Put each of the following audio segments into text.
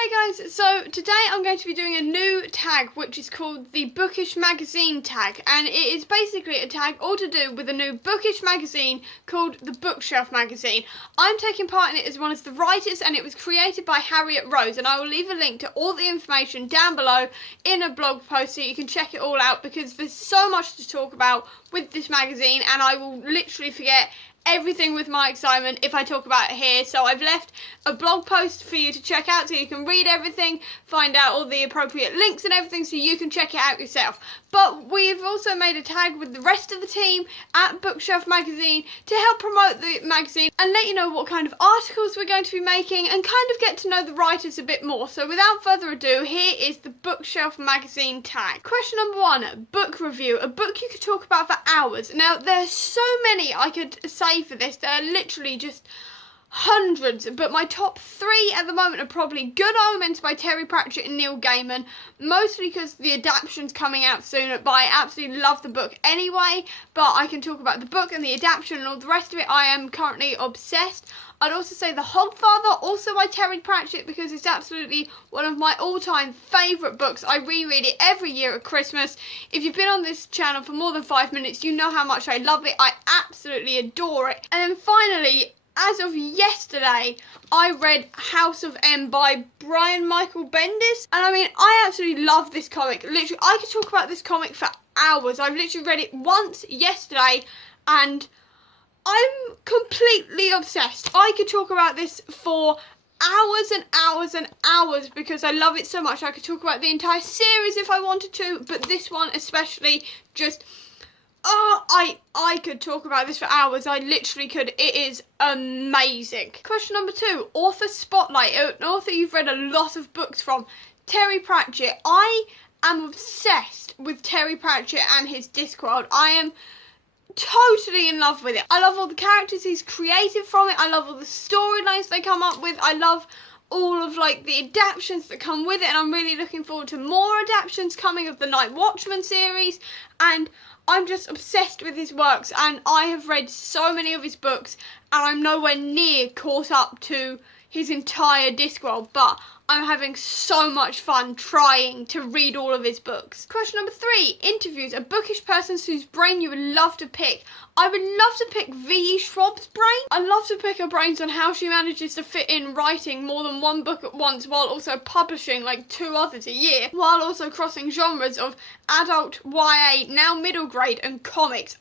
Hey guys, so today I'm going to be doing a new tag which is called the Bookish Magazine tag, and it is basically a tag all to do with a new bookish magazine called the Bookshelf magazine. I'm taking part in it as one of the writers, and it was created by Harriet Rose, and I will leave a link to all the information down below in a blog post so you can check it all out, because there's so much to talk about with this magazine and I will literally forget everything with my excitement if I talk about it here. So I've left a blog post for you to check out so you can read everything, find out all the appropriate links and everything so you can check it out yourself. But we've also made a tag with the rest of the team at Bookshelf magazine to help promote the magazine and let you know what kind of articles we're going to be making and kind of get to know the writers a bit more. So without further ado, here is the Bookshelf magazine tag. Question number 1, book review. A book you could talk about for hours. Now there's so many I could say for this. There are literally just hundreds, but my top 3 at the moment are probably Good Omens by Terry Pratchett and Neil Gaiman, mostly because the adaptation's coming out soon, but I absolutely love the book anyway. But I can talk about the book and the adaptation and all the rest of it. I am currently obsessed. I'd also say The Hogfather, also by Terry Pratchett, because it's absolutely one of my all-time favourite books. I reread it every year at Christmas. If you've been on this channel for more than 5 minutes, you know how much I love it. I absolutely adore it. And then finally, as of yesterday, I read House of M by Brian Michael Bendis. And I mean, I absolutely love this comic. Literally, I could talk about this comic for hours. I've literally read it once yesterday and I'm completely obsessed. I could talk about this for hours and hours and hours because I love it so much. I could talk about the entire series if I wanted to, but this one especially just... oh, I could talk about this for hours. I literally could. It is amazing. Question number 2, author spotlight. An author you've read a lot of books from, Terry Pratchett. I am obsessed with Terry Pratchett and his Discworld. I am totally in love with it. I love all the characters he's created from it. I love all the storylines they come up with. I love all of like the adaptations that come with it, and I'm really looking forward to more adaptations coming of the Night Watchman series, and I'm just obsessed with his works, and I have read so many of his books and I'm nowhere near caught up to his entire Discworld, but I'm having so much fun trying to read all of his books. Question number 3, interviews. A bookish person whose brain you would love to pick. I would love to pick V.E. Schwab's brain. I'd love to pick her brains on how she manages to fit in writing more than one book at once while also publishing like 2 others a year, while also crossing genres of adult, YA, now middle grade and comics.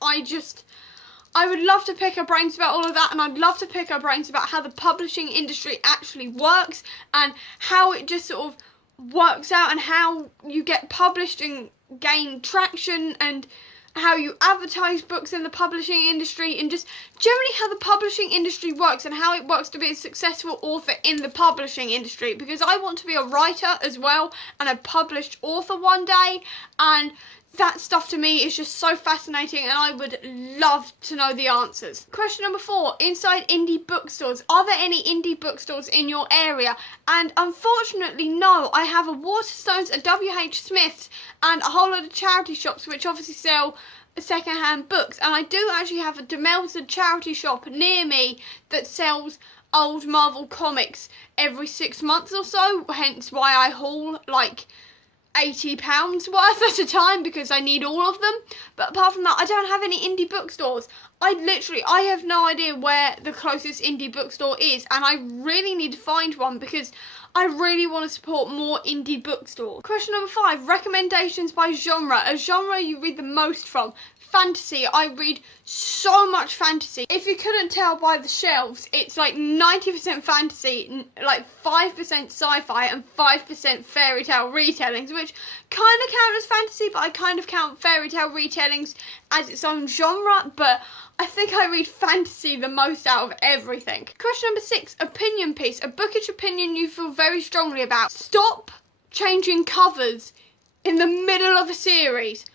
I would love to pick her brains about all of that, and I'd love to pick her brains about how the publishing industry actually works and how it just sort of works out and how you get published and gain traction and how you advertise books in the publishing industry, and just generally how the publishing industry works and how it works to be a successful author in the publishing industry, because I want to be a writer as well and a published author one day, and that stuff to me is just so fascinating and I would love to know the answers. Question number 4, inside indie bookstores. Are there any indie bookstores in your area? And unfortunately no, I have a Waterstones, a WH Smith's and a whole lot of charity shops which obviously sell second-hand books, and I do actually have a Demelza charity shop near me that sells old Marvel comics every 6 months or so, hence why I haul like £80 worth at a time because I need all of them. But apart from that, I don't have any indie bookstores. I have no idea where the closest indie bookstore is, and I really need to find one because I really want to support more indie bookstores. Question number 5, recommendations by genre. A genre you read the most from. Fantasy. I read so much fantasy. If you couldn't tell by the shelves, it's like 90% fantasy, like 5% sci-fi and 5% fairy tale retellings, which kind of count as fantasy, but I kind of count fairy tale retellings as its own genre, but I think I read fantasy the most out of everything. Question number 6, opinion piece. A bookish opinion you feel very strongly about. Stop changing covers in the middle of a series.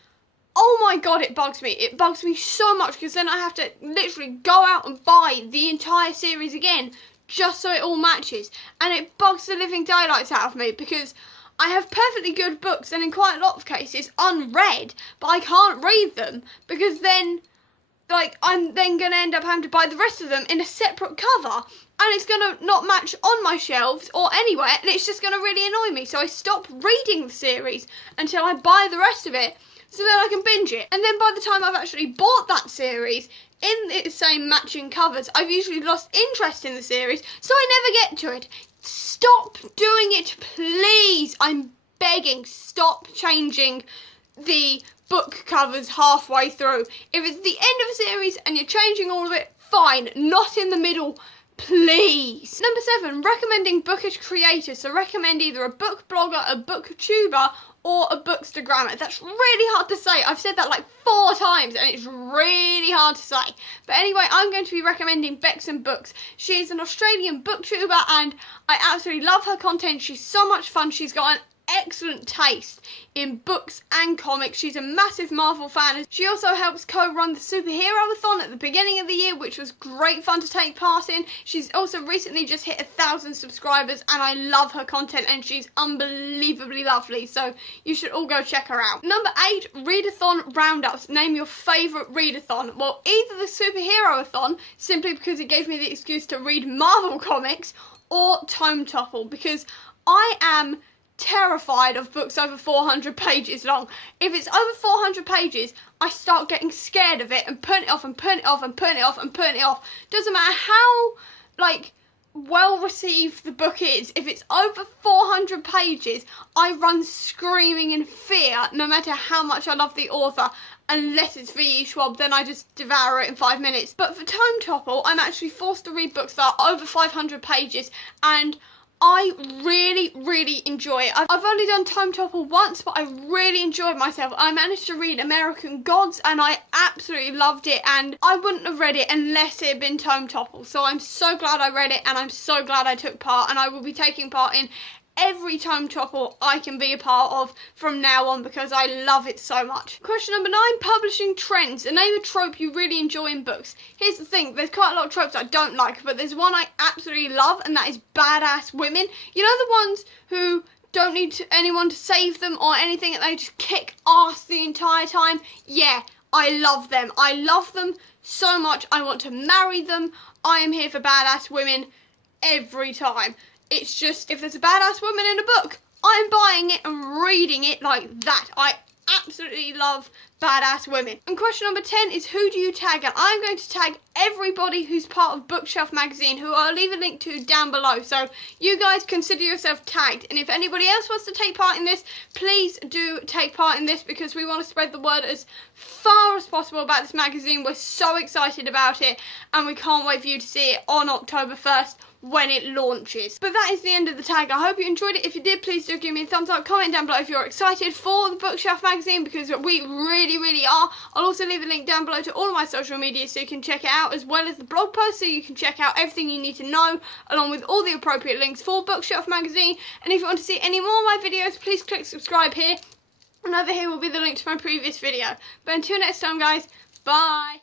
Oh my god, it bugs me. It bugs me so much because then I have to literally go out and buy the entire series again just so it all matches. And it bugs the living daylights out of me because I have perfectly good books and in quite a lot of cases unread, but I can't read them because then like, I'm then going to end up having to buy the rest of them in a separate cover, and it's going to not match on my shelves or anywhere, and it's just going to really annoy me. So I stop reading the series until I buy the rest of it, so then I can binge it. And then by the time I've actually bought that series in the same matching covers, I've usually lost interest in the series, so I never get to it. Stop doing it, please. I'm begging. Stop changing the book covers halfway through. If it's the end of a series and you're changing all of it, fine. Not in the middle, please. Number 7, recommending bookish creators. So recommend either a book blogger, a booktuber, or a bookstagrammer. That's really hard to say. I've said that like 4 times and it's really hard to say. But anyway, I'm going to be recommending Beckson Books. She's an Australian booktuber and I absolutely love her content. She's so much fun. She's got an excellent taste in books and comics. She's a massive Marvel fan. She also helps co-run the Superhero-athon at the beginning of the year, which was great fun to take part in. She's also recently just hit 1,000 subscribers and I love her content and she's unbelievably lovely, so you should all go check her out. Number 8, Readathon Round Ups. Name your favourite readathon. Well, either the Superhero-athon, simply because it gave me the excuse to read Marvel comics, or Tome Topple, because I am terrified of books over 400 pages long. If it's over 400 pages, I start getting scared of it and putting it off and putting it off and putting it off and putting it off. Doesn't matter how, like, well received the book is. If it's over 400 pages, I run screaming in fear, no matter how much I love the author. Unless it's V.E. Schwab, then I just devour it in 5 minutes. But for Tome Topple, I'm actually forced to read books that are over 500 pages, and I really enjoy it. I've only done Tome Topple once, but I really enjoyed myself. I managed to read American Gods and I absolutely loved it, and I wouldn't have read it unless it had been Tome Topple. So I'm so glad I read it and I'm so glad I took part, and I will be taking part in every Tome Topple I can be a part of from now on because I love it so much. Question number 9, publishing trends. Name a trope you really enjoy in books. Here's the thing, there's quite a lot of tropes I don't like, but there's one I absolutely love, and that is badass women. You know, the ones who don't need anyone to save them or anything, and they just kick ass the entire time? Yeah, I love them. I love them so much. I want to marry them. I am here for badass women every time. It's just, if there's a badass woman in a book, I'm buying it and reading it like that. I absolutely love badass women. And question number 10 is, who do you tag? And I'm going to tag everybody who's part of Bookshelf magazine, who I'll leave a link to down below. So you guys consider yourself tagged. And if anybody else wants to take part in this, please do take part in this, because we want to spread the word as far as possible about this magazine. We're so excited about it and we can't wait for you to see it on October 1st. When it launches. But that is the end of the tag. I hope you enjoyed it. If you did, please do give me a thumbs up. Comment down below if you're excited for the Bookshelf magazine, because we really are. I'll also leave a link down below to all of my social media so you can check it out, as well as the blog post, so you can check out everything you need to know, along with all the appropriate links for Bookshelf magazine. And if you want to see any more of my videos, please click subscribe here. And over here will be the link to my previous video. But until next time, guys, bye.